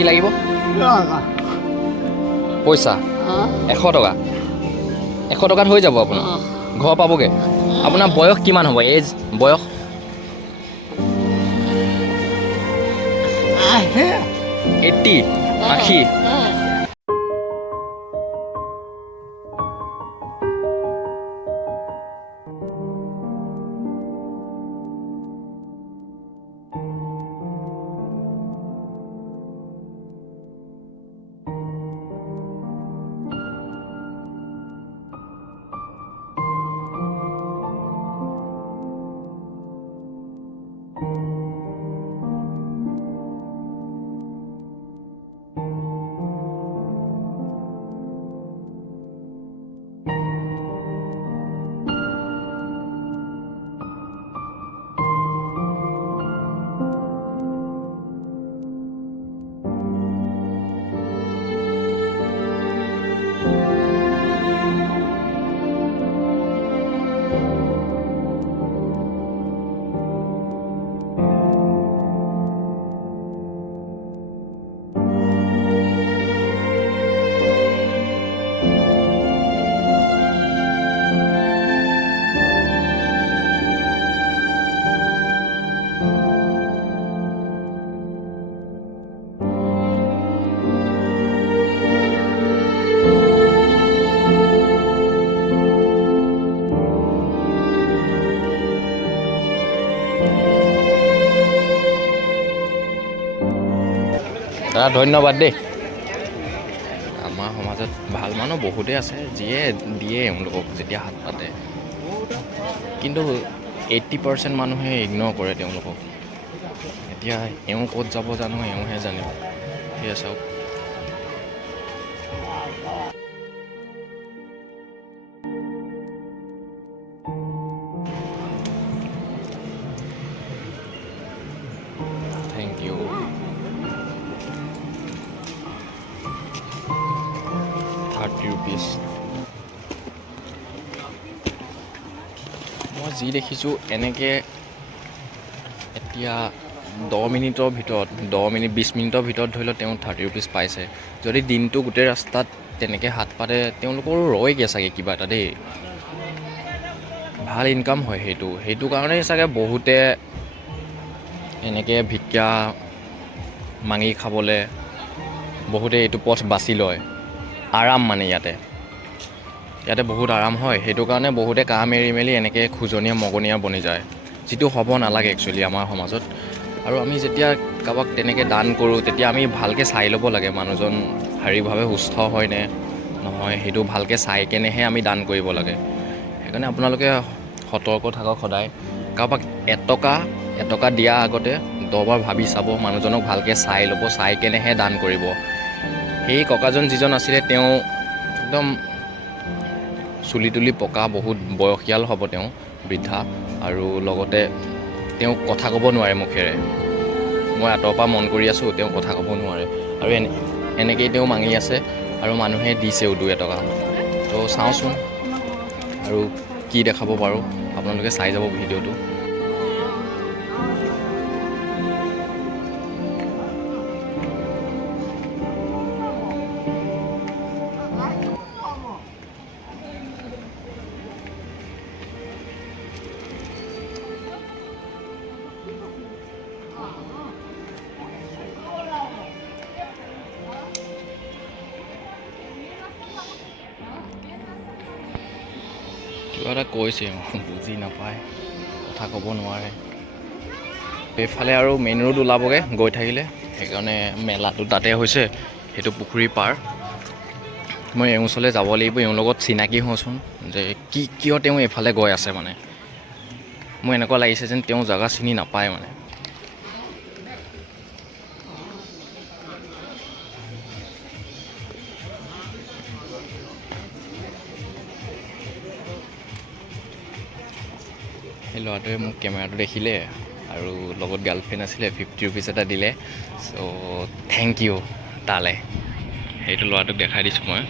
কি লাগিব পইচা 100 টকা 100 টকাত হৈ যাব আপোনাৰ ঘৰ পাবগৈ আপোনাৰ বয়স কিমান হ'ব এজ বয়স 80 দাদা ধন্যবাদ দেই আমাৰ সমাজত ভাল মানুহ বহুতেই আছে যিয়ে দিয়ে এওঁলোকক যেতিয়া হাত পাতে কিন্তু 80% মানুহে ইগন'ৰ কৰে তেওঁলোকক এতিয়া এওঁ ক'ত যাব জানো এওঁহে জানে ঠিক আছে থেংক ইউ 30 rupees মই যি দেখিছোঁ এনেকৈ এতিয়া 10 মিনিটৰ ভিতৰত 10 মিনিট 20 মিনিটৰ ভিতৰত ধৰি লওক তেওঁ 30 rupees পাইছে যদি দিনটো গোটেই ৰাস্তাত তেনেকৈ হাত পাতে তেওঁলোকৰো ৰয়গৈ চাগে কিবা এটা দেই ভাল ইনকাম হয় সেইটো কাৰণেই চাগে বহুতে এনেকৈ ভিক্ষা মাঙি খাবলৈ বহুতে এইটো পথ বাছি লয় আৰাম মানে ইয়াতে বহুত আৰাম হয় সেইটো কাৰণে বহুতে কাম এৰি মেলি এনেকৈ খোজনীয়া মগনীয়া বনি যায় যিটো হ'ব নালাগে একচুৱেলি আমাৰ সমাজত আৰু আমি যেতিয়া কাৰোবাক তেনেকৈ দান কৰোঁ তেতিয়া আমি ভালকৈ চাই ল'ব লাগে মানুহজন শাৰীৰিকভাৱে সুস্থ হয়নে নহয় সেইটো ভালকৈ চাই কেনেহে আমি দান কৰিব লাগে সেইকাৰণে আপোনালোকে সতৰ্ক থাকক সদায় কাৰোবাক এটকা দিয়া আগতে 10 বাৰ ভাবি চাব মানুহজনক ভালকৈ চাই ল'ব চাই কেনেহে দান কৰিব সেই ককাজন যিজন আছিলে তেওঁ একদম চুলি তুলি পকা বহুত বয়সীয়াল হ'ব তেওঁ বৃদ্ধা আৰু লগতে তেওঁ কথা ক'ব নোৱাৰে মুখেৰে মই আঁতৰৰ পৰা মন কৰি আছোঁ তেওঁ কথা ক'ব নোৱাৰে আৰু এনেকেই তেওঁ মাঙি আছে আৰু মানুহে দিছেও 2 টকা তো চাওঁচোন আৰু কি দেখাব পাৰোঁ আপোনালোকে চাই যাব ভিডিঅ'টো কিবা এটা কৈছে বুজি নাপায় কথা ক'ব নোৱাৰে এইফালে আৰু মেইন ৰোড ওলাবগৈ গৈ থাকিলে সেইকাৰণে মেলাটো তাতে হৈছে সেইটো পুখুৰী পাৰ মই এওঁ ওচৰলৈ যাব লাগিব এওঁৰ লগত চিনাকি হওঁচোন যে কিয় তেওঁ এইফালে গৈ আছে মানে মোৰ এনেকুৱা লাগিছে যেন তেওঁ জেগা চিনি নাপায় মানে সেই ল'ৰাটোৱে মোক কেমেৰাটো দেখিলে আৰু লগত গাৰ্লফ্ৰেণ্ড আছিলে 50 rupees এটা দিলে চ' থেংক ইউ তালৈ সেইটো ল'ৰাটোক দেখাই দিছোঁ মই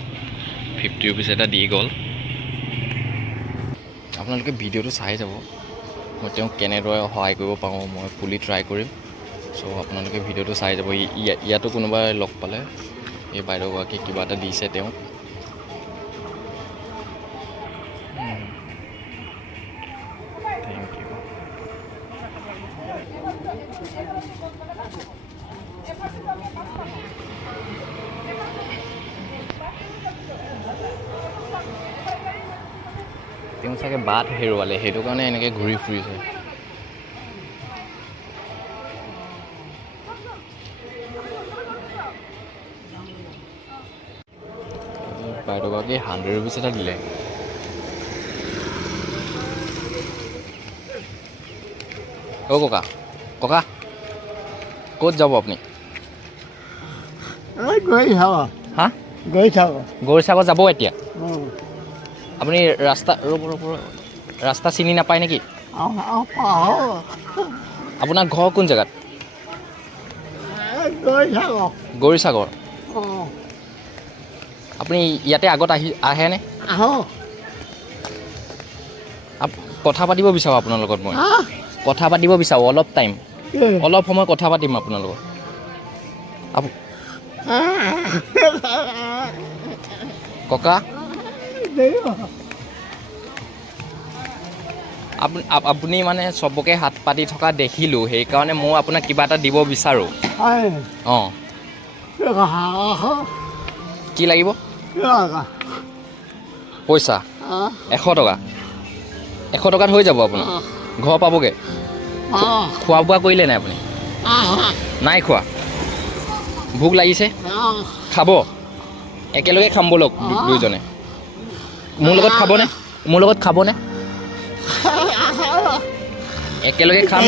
50 rupees এটা দি গ'ল আপোনালোকে ভিডিঅ'টো চাই যাব মই তেওঁক কেনেদৰে সহায় কৰিব পাৰোঁ মই ফুলি ট্ৰাই কৰিম চ' আপোনালোকে ভিডিঅ'টো চাই যাব। ইয়াতো কোনোবাই লগ পালে এই বাইদেউগৰাকীক কিবা এটা দিছে তেওঁ। Thank you. তেওঁ চাগে বাট হেৰুৱালে, সেইটো কাৰণে এনেকৈ ঘূৰি ফুৰিছে। বাইদেউগৰাকী 100 rupees এটা দিলে। অ' ককা, ককা ক'ত যাব আপুনি? হা, গৌৰীসাগৰ যাব এতিয়া? আপুনি ৰাস্তা ৰাস্তা চিনি নাপায় নেকি? আপোনাৰ ঘৰ কোন জেগাত? গৌৰীসাগৰ। আপুনি ইয়াতে আগত আহেনে? কথা পাতিব বিচাৰোঁ আপোনাৰ লগত। মই কথা পাতিব বিচাৰোঁ অলপ টাইম, অলপ সময় কথা পাতিম আপোনাৰ লগত। ককা, আপুনি মানে চবকে হাত পাতি থকা দেখিলোঁ, সেইকাৰণে মই আপোনাক কিবা এটা দিব বিচাৰোঁ। অঁ, কি লাগিব? পইচা 100 টকা। 100 টকাত হৈ যাব আপোনাৰ? ঘৰ পাবগৈ? খোৱা বোৱা কৰিলে নাই আপুনি? নাই খোৱা? ভোক লাগিছে? খাব? একেলগে খাম ব'লক দুইজনে। মোৰ লগত খাবনে? মোৰ লগত খাবনে? একেলগে খাম।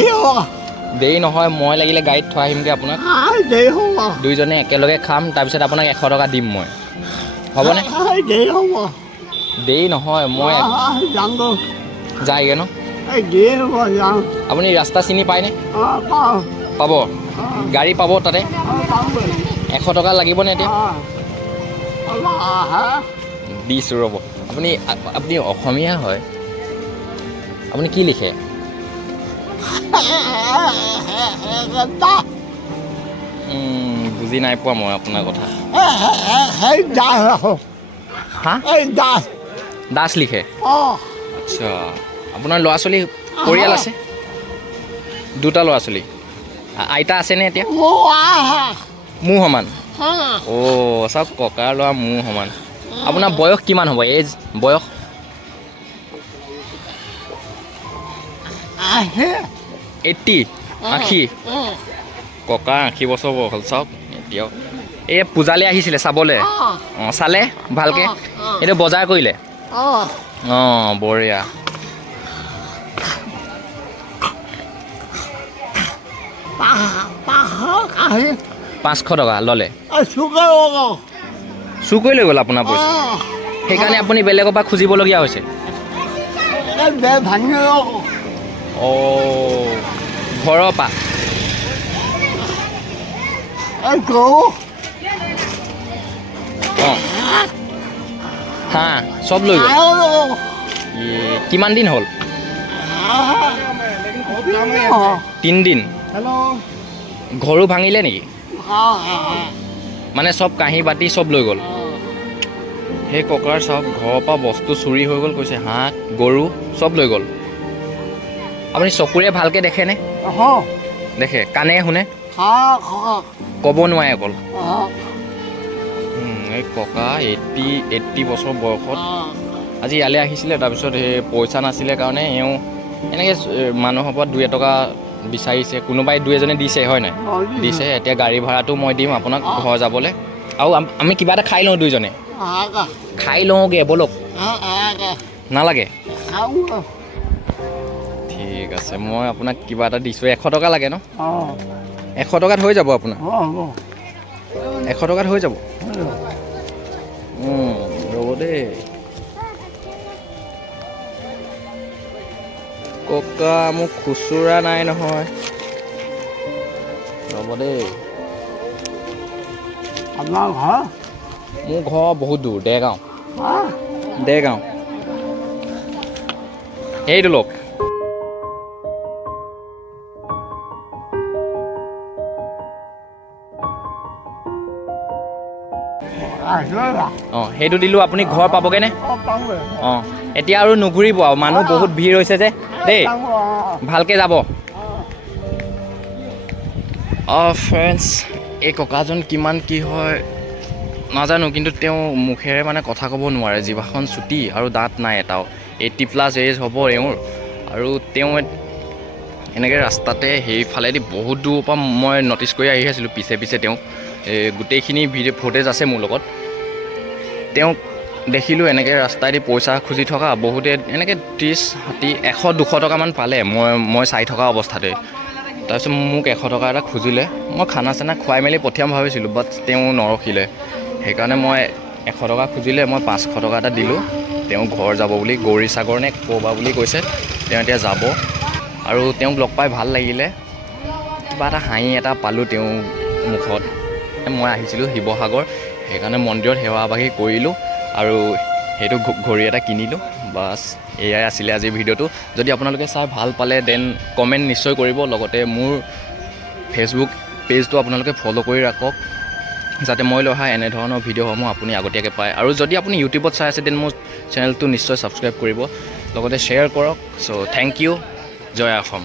দেৰি নহয়, মই লাগিলে গাড়ীত থৈ আহিমগৈ আপোনাক। দুইজনে একেলগে খাম, তাৰপিছত আপোনাক 100 টকা দিম মই। হ'বনে? দেৰি নহয়, মই যায়গৈ ন? আপুনি ৰাস্তা চিনি পায়নে? পাব? গাড়ী পাব তাতে? 100 টকা লাগিবনে এতিয়া? দিছোঁ ৰ'ব। আপুনি অসমীয়া হয়? আপুনি কি লিখে? বুজি নাই পোৱা মই আপোনাৰ কথা। হা, দাস লিখে? আচ্ছা, আপোনাৰ ল'ৰা ছোৱালী পৰিয়াল আছে? 2টা ল'ৰা ছোৱালী। আইতা আছেনে এতিয়া? মোৰ সমান? অ' চাওক, ককাৰ ল'ৰা মোৰ সমান। আপোনাৰ বয়স কিমান হ'ব? এজ বয়স? 80? ককা 80 বছৰ বয়স হ'ল চাওক এতিয়াও। এই পূজালৈ আহিছিলে চাবলৈ? অঁ, চালে ভালকৈ? এইটো বজাৰ কৰিলে? অঁ, বঢ়িয়া। $500 টকা ল'লে? চুৰ কৰি লৈ গ'ল আপোনাৰ পইচা? সেইকাৰণে আপুনি বেলেগৰ পৰা খুজিবলগীয়া হৈছে? অঁ, ঘৰৰ পৰা? অঁ, হা, চব লৈ গ'ল? কিমান দিন হ'ল? 3 দিন? ঘৰো ভাঙিলে নেকি? মানে চব কাঁহী বাতি চব লৈ গ'ল? সেই ককাৰ চাওক, ঘৰৰ পৰা বস্তু চুৰি হৈ গ'ল কৈছে, হাঁহ গৰু চব লৈ গ'ল। আপুনি চকুৰে ভালকৈ দেখেনে? দেখে? কাণেৰে শুনে? ক'ব নোৱাৰে অকল? এই ককা 80 বছৰ বয়সত আজি ইয়ালৈ আহিছিলে। তাৰপিছত সেই পইচা নাছিলে কাৰণে এওঁ এনেকৈ মানুহৰ পৰা 2 টকা বিচাৰিছে। কোনোবাই 2 এজনে দিছে, হয় নাই? দিছে। এতিয়া গাড়ী ভাড়াটো মই দিম আপোনাক ঘৰ যাবলৈ। আৰু আমি কিবা এটা খাই লওঁ দুইজনে। খাই লওঁগৈ ব'লক। নালাগে? ঠিক আছে, মই আপোনাক কিবা এটা দিছোঁ। 100 টকা লাগে ন? 100 টকাত হৈ যাব আপোনাৰ? 100 টকাত হৈ যাব? ৰ'ব দেই ককা, মোক খুচুৰা নাই নহয়। ৰ'ব দেই। আপোনাৰ ঘৰ? মোৰ ঘৰ বহুত দূৰ, দেৰগাঁও। দেৰগাঁও। এইটো লওক। অঁ সেইটো দিলোঁ আপুনি ঘৰ পাবগৈনে অঁ এতিয়া আৰু নুঘূৰিব আৰু মানুহ বহুত ভিৰ হৈছে যে দেই ভালকৈ যাব অঁ ফ্ৰেণ্ডছ এই ককাজন কিমান কি হয় নাজানো কিন্তু তেওঁ মুখেৰে মানে কথা ক'ব নোৱাৰে জিভাখন চুটি আৰু দাঁত নাই এটাও 80+ এজ হ'ব এওঁৰ আৰু তেওঁ এনেকৈ ৰাস্তাতে সেইফালেদি বহুত দূৰৰ পৰা মই ন'টিছ কৰি আহি আছিলোঁ পিছে পিছে তেওঁক গোটেইখিনি ভিডিঅ' ফুটেজ আছে মোৰ লগত তেওঁক দেখিলোঁ এনেকৈ ৰাস্তাইদি পইচা খুজি থকা বহুতে এনেকৈ 30, 60, 100, 200 টকামান পালে মই চাই থকা অৱস্থাতে তাৰপিছত মোক 100 টকা এটা খুজিলে মই খানা চানা খুৱাই মেলি পঠিয়াম ভাবিছিলোঁ বাট তেওঁ নৰখিলে সেইকাৰণে মই 100 টকা খুজিলে মই 500 টকা এটা দিলোঁ তেওঁ ঘৰ যাব বুলি গৌৰীসাগৰ নে ক'বা বুলি কৈছে তেওঁ এতিয়া যাব আৰু তেওঁক লগ পাই ভাল লাগিলে কিবা এটা হাঁহি এটা পালোঁ তেওঁ মুখত মই আহিছিলোঁ শিৱসাগৰ সেইকাৰণে মন্দিৰত সেৱা আবাসী কৰিলোঁ আৰু সেইটো ঘড়ী এটা কিনিলোঁ বাছ এয়াই আছিলে আজিৰ ভিডিঅ'টো যদি আপোনালোকে চাই ভাল পালে দেন কমেণ্ট নিশ্চয় কৰিব লগতে মোৰ ফেচবুক পেজটো আপোনালোকে ফ'ল' কৰি ৰাখক যাতে মই লৈ অহা এনেধৰণৰ ভিডিঅ'সমূহ আপুনি আগতীয়াকৈ পায় আৰু যদি আপুনি ইউটিউবত চাই আছে দেন মোৰ চেনেলটো নিশ্চয় ছাবস্ক্ৰাইব কৰিব লগতে শ্বেয়াৰ কৰক চ' থেংক ইউ জয় অসম